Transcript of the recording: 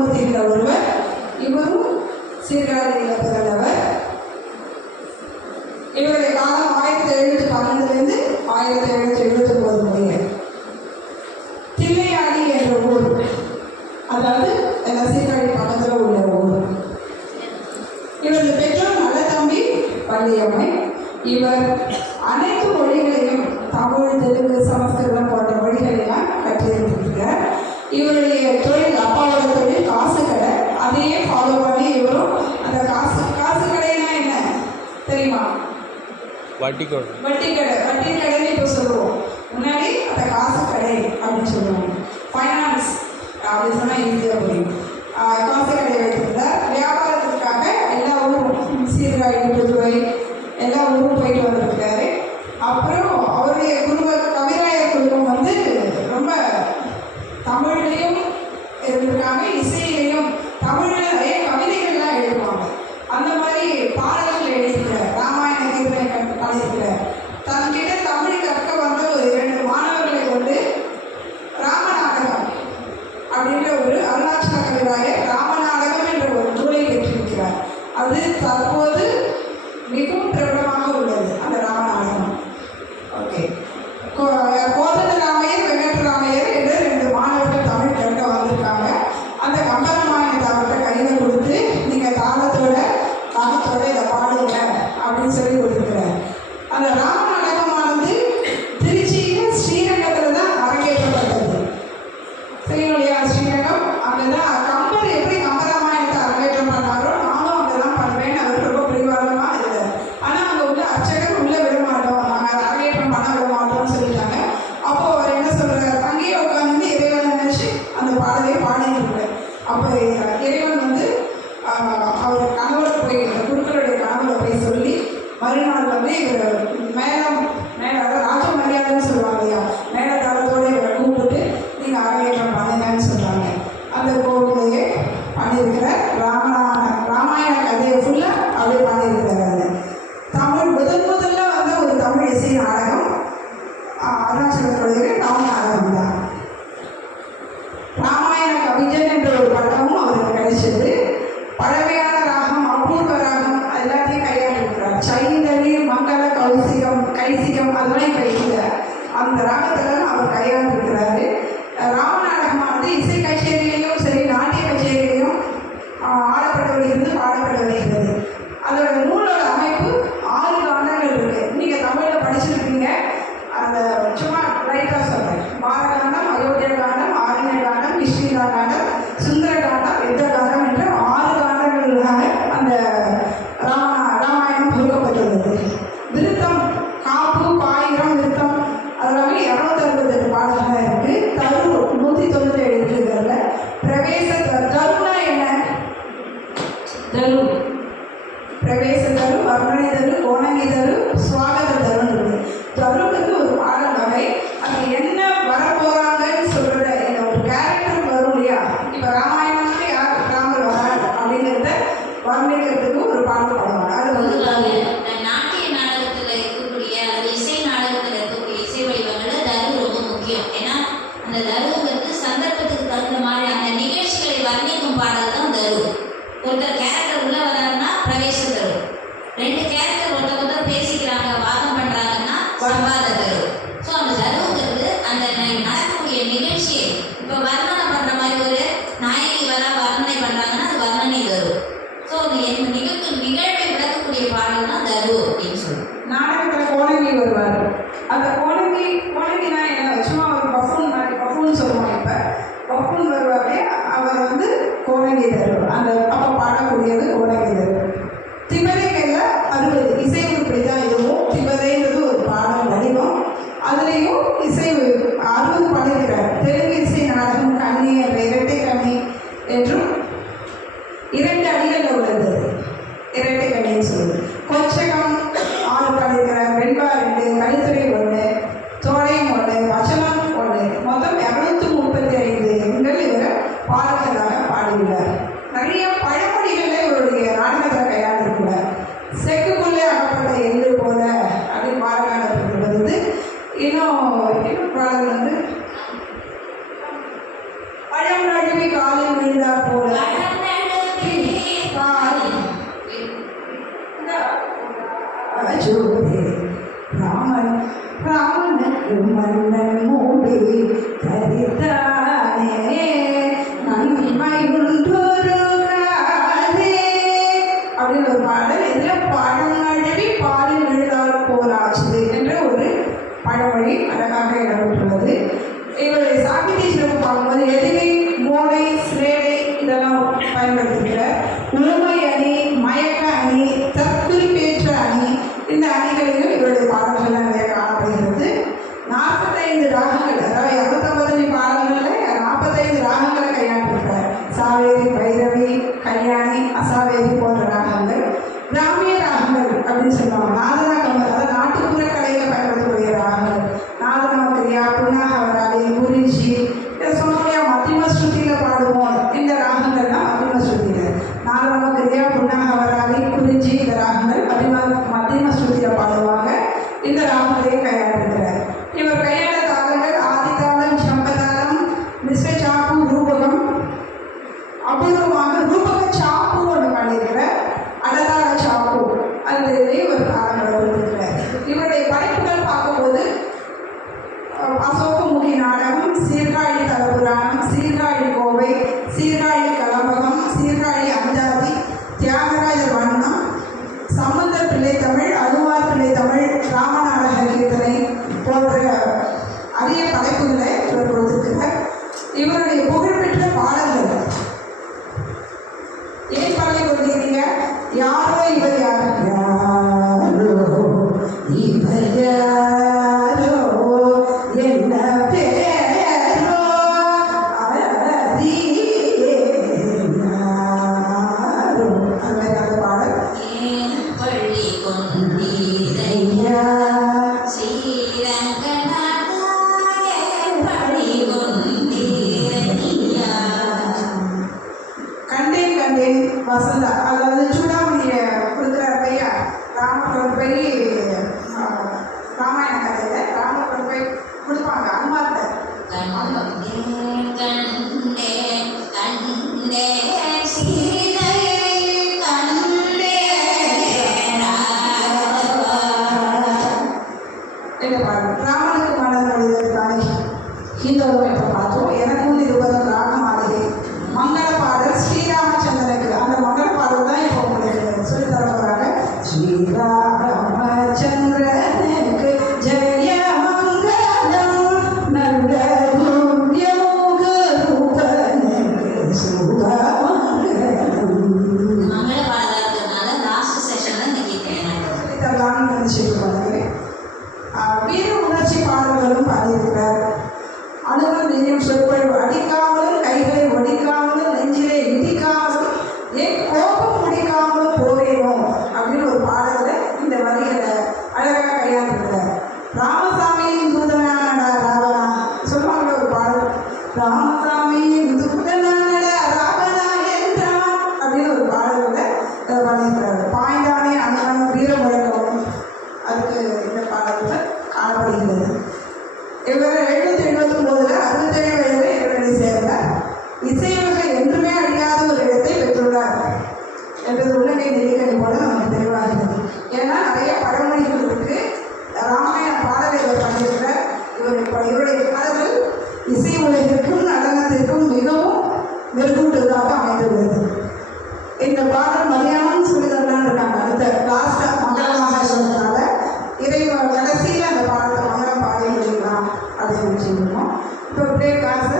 குடும்பத்தில் ஒருவர். இவரும் சீர்காழியில் பிறந்தவர். இவருடைய காலம் 1712 1779 முடிய. தில்லையாடி என்ற ஊர், அதாவது சீர்காழி பக்கத்தில் உள்ள ஊர். இவரது பெற்றோர் நல்லதம்பி பள்ளியம்மை. இவர் அனைத்து மொழிகளையும் தமிழ், தெலுங்கு, சமஸ்கிருதம் போன்ற மொழிகளெல்லாம் கற்றிருக்கிறார். இவருடைய தொழில், அப்பாவோட தொழில் காசு கடை. அதையே ஃபாலோ பண்ணி இவரும் அந்த காசு கடைனா என்ன தெரியுமா? வட்டி கடைன்னு இப்போ சொல்லுவோம். முன்னாடி அந்த காசு கடை அப்படின்னு சொல்லுவாங்க. ஃபைனான்ஸ் அப்படி சொன்னால் ஈஸியாக புரியும். காசு கடை வைத்திருந்தார். வியாபாரத்திற்காக எல்லா ஊரும், சீர்காழி, புதுவை எல்லா ஊரும் போயிட்டு வந்திருக்காரு. அப்புறம் அவருடைய குடும்பம், கவிராயர் குடும்பம் வந்து ரொம்ப தமிழ்லையும் இருந்திருக்காங்க, இசையிலையும். தமிழில் நிறைய கவிதைகள்லாம் எழுதுவாங்க. அந்த மாதிரி பாடல்கள் எழுதியிருக்கிறார். ராமாயண கீர்த்தனை பாடியிருக்கிறார். தன்கிட்ட தமிழ் கற்க வந்த ஒரு 2 மாணவர்களை கொண்டு ராமநாடகம் அப்படின்ற ஒரு அருணாச்சல கவிராயர் ராமநாடகம் என்ற ஒரு நூலை பெற்றிருக்கிறார். அது தற்போது மிகவும் பிரபலமாக உள்ளது அந்த ராமநாடகம். ஓகே. கோதண்டராமையர், வெங்கட்ராமையர் என்று 2 மாணவர்கள் தமிழ் கற்க வந்திருக்காங்க. அந்த கம்பராமாயணத்தை அவர்கிட்ட கையில் கொடுத்து நீங்கள் தாளத்தோட இதை பாடுங்க அப்படின்னு சொல்லி கொடுத்துருக்கிறார். அந்த ராமநாடகமானது திருச்சியில் ஸ்ரீரங்கத்தில் தான் அரங்கேற்றப்பட்டது. சரிங்களா? ஸ்ரீரங்கம் அங்கே தான் கம்பர் எப்படி கம்பராமாயணத்தை அரங்கேற்றம் பண்ணாரோ நானும் அங்கே தான் பண்ணுவேன்னு அவர் ரொம்ப பிடிவாதமாக இருந்தார். ஆனால் அங்கே உள்ள அர்ச்சகர் உள்ளே விட மாட்டோம், நாங்கள் அரங்கேற்றம் பண்ண விட மாட்டோம்னு சொல்லிட்டாங்க. அப்போ அவர் என்ன சொல்கிறார்? அங்கேயே உட்காந்து இறைவனை நினச்சி அந்த பாடலை பாடிட்டு இருக்கார். அப்போ இறைவன் வந்து அவர் கணவரை போய், குருக்களுடைய கணவரை போய் சொல்லி மறுநாள் வந்து இவர் மேலே ராஜ மரியாதைன்னு சொல்லுவாங்க இல்லையா, மேலதாளத்தோடு இவரை கூப்பிட்டு நீங்கள் அரங்கேற்றம் பண்ணுங்கன்னு சொல்கிறாங்க. அந்த கோவிலையே பண்ணியிருக்கிறார். ராமாயண கதையை ஃபுல்லாக அப்படியே பண்ணியிருக்கிறார். தமிழ் முதல்ல வந்து ஒரு தமிழ் இசை நாடகம் அருணாச்சலத்துடைய ராமநாடகம் தான். ராமாயண கவிஞன் என்ற ஒரு பட்டமும் அவருக்கு கிடைச்சது. பழமையான ராகம், அபூர்வ ராகம் எல்லாத்தையும் கையாண்டிருக்கிறார். சைந்தவி, மங்கள, கைசிகம் அதெல்லாம் இப்போ இல்லை. அந்த ராகத்தில் அவர் கையாண்டிருக்கிறாரு. ராமநாடகமானது இசை கச்சேரியிலையும் சரி, நாட்டிய கச்சேரியிலையும் ஆடப்பட்டு வருகிறது, பாடப்பட்டு வருகிறது. அதோட நூலோட அமைப்பு 6 காண்டங்கள் இருக்குது. நீங்கள் தமிழில் படிச்சிருக்கீங்க. அந்த சும்மா ரைட்டாக சொல்கிறேன். பாரகாண்டம், அயோத்தியா காண்டம், ஆரண்ய காண்டம், கிஷ்கிந்தா காண்டம், சுந்தர காண்டம், யுத்த காண்டம் என்ற 6 காண்டங்களாக அந்த ராமாயணம் கொடுக்கப்பட்டுள்ளது. விருத்தம், காப்பு, பாயிரம், விருத்தம் அதெல்லாமே 268 பாடல்களாக இருக்குது. தரு 197 எழுதியிருக்கிறதுல பிரவேச தருனா என்ன? தரு, பிரவேச தரு, வர்ணனை தரு, கோணங்கி தரு, சுவாகத தருன்னு இருக்குது. தருவுக்கு ஒரு பாடல் வகை. அது என்ன வரப்போகிறாங்கன்னு சொல்கிற இந்த ஒரு கேரக்டர் வரும் இல்லையா? இப்போ ராமாயணமே நழுவி காலில் விழுந்தார் போல ராமன் ராமனுக்கு மன்னன் மூடி தரித்தானே நன்மை உண்டொரு காதே அப்படின்னு ஒரு பாடல். இதில் பழம் நழுவி பாலில் விழுந்தால் போலாச்சு என்ற ஒரு பழமொழி அழகாக இடம்பெற்றுள்ளது. இவருடைய சாகித்ய சிறப்பு பார்க்கும்போது எதிரி, மோடை, சிலேடை இதெல்லாம் பயன்படுத்துகிறார். உண்மை அணி, மயக்க அணி, தற்குறிப்பேற்ற அணி, இந்த அணிகளிலும் இவருடைய பாடல்கள் நிறைய காணப்படுகிறது. 45 ராகங்கள், அதாவது 250 பாடல்களில் 45 ராகங்களை கையாண்டிருக்கிறார். சாவேரி, பைரவி, கல்யாணி, அசாவேரி போன்ற ராகங்கள். கிராமிய ராகங்கள் அப்படின்னு சொல்லுவாங்க. நாதனா கமல், அதாவது நாட்டுப்புற கலையில் பயன்படுத்தக்கூடிய ராகங்கள். நாதனா கிரியா, புண்ணாகவராளி, குறிஞ்சி, இதை சொன்னோம்லையா மத்தியம ஸ்ருதியில் பாடுவோம். இந்த ராகங்கள்லாம் மத்தியம ஸ்ருதியில். நாதனா கிரியா, புண்ணாகவராளி, குறிஞ்சி இந்த ராகங்கள் மத்தியம ஸ்ருதியில் பாடுவாங்க. இந்த ராகங்களையும் கையாண்டிருக்கிறார். இவர் கையாண்ட தாளங்கள் ஆதிதாளம், சம்பதாளம், மிஸ்ர சாப்பு, ரூபகம். அபூர்வமாக ரூபக சாப்பு ஒன்று பண்ணியிருக்கிறார். அடதாள சாப்பு அந்த இவர் தாளங்களை கொடுத்திருக்கிறார். இவருடைய படைப்புகள் பார்க்கும்போது அசோகமுகி நாடகம், சீர்காழி தலபுராணம், சீர்காழி கோவை, சீர்காழி கலம்பகம், சீர்காழி அந்தாதி, தியாகராஜர் வண்ணம், சம்பந்தர் பிள்ளை தமிழ், அனுமார் பிள்ளை தமிழ், ராமநாடக கீர்த்தனை போன்ற அரிய படைப்புகளை இவர் கொடுத்திருக்கிறார். இவருடைய புகழ்பெற்ற பாடல்கள் ஏன் பாடலை கொடுத்திருக்கீங்க? யாரோ இவர் யார், யாரோ இவர் யாரோ என்ன பேரோ அறியே யாரோ, அந்த பாடல். பள்ளி கொண்டீரையா ஸ்ரீரங்கநாதாய பள்ளி கொண்டீரையா. கண்டேன் கண்டேன் வசந்தா, அதாவது சூடாமணியை கொடுக்குறாரு பையா. ராமர் கொண்டு போய் ராமாயண கதையில் ராமர் கொண்டு போய் கொடுப்பாங்க அனுமார்கிட்ட. கண்டேன் கண்டேன் கண்டேன் சீதையை கண்டேன் ராகவா. என்ன பாருங்க, ராமனுக்கு மலர் வழிதற்கான ஹிந்தோவை இப்போ பார்த்தோம். எனக்கும் இருபதும் ராக மாளிகை மங்கள பாடல் ஸ்ரீராமச்சந்திரனுக்கு. அந்த மங்கள பாடல் தான் இப்போ உங்களுக்கு சொல்லி தர போகிறாங்க. ஸ்ரீராமச்சந்திரனுக்கு ஜெய மங்களம், நல்ல புண்ணியமுக ரூபனுக்கு சுபமங்களம். மங்கள பாடலா இருக்கிறதுனால லாஸ்ட் செஷன்ல இந்த கீர்த்தனை இதெல்லாம் நினைச்சிருப்பாங்க. வீர உணர்ச்சி பாடல்களும் பாடியிருக்கிறார். அணுகல் நெஞ்சும் சொற்பொழிவு அடிக்காமலும் கைகளை ஒடிக்காமலும் நெஞ்சிலே இடிக்காமலும் ஏன் கோபம் முடிக்காமலும் போவேணும் அப்படின்னு ஒரு பாடலை இந்த வரிகளை அழகாக கையாண்டிருக்கிறார். ராமசாமியின் தூதனான ராவணா சொல்லுவாங்க ஒரு பாடல். ராமசாமியின் தூதனான ராவணா என்றான் அப்படின்னு ஒரு பாடலை பண்ணியிருக்கிறார். பாய்ந்தானே அண்ணன் வீர முழக்கம் அதுக்கு இந்த பாடல்கள் காணப்படுகிறது. இவர் 779 67 வயதில் இவரை சேர்ந்தார். இசைவகை என்றுமே அழியாத ஒரு இடத்தை பெற்றுள்ளார் என்பது உள்ளங்கை நெல்லிக்கனி போல நமக்கு தெளிவாகிறது. ஏன்னா நிறைய பழமொழிகள் இருக்கு. ராமாயண பாடலை இவர் பண்ணியிருக்கிறார். இவருடைய பாடல்கள் இசை உலகிற்கும் நடனத்திற்கும் மிகவும் மெருகூட்டுவதாக அமைந்துள்ளது. இந்த பாடல் மதியானம் சொல்லிதரலான்னு இருக்காங்க. அடுத்த லாஸ்ட்டாக மங்களமாக சொன்னதுனால இறைவன் கடைசியில் அந்த பாடலை மங்களம் பாடி முடிக்கலாம் அப்படின்னு வச்சுருக்கோம். இப்போ பிரேக் காசு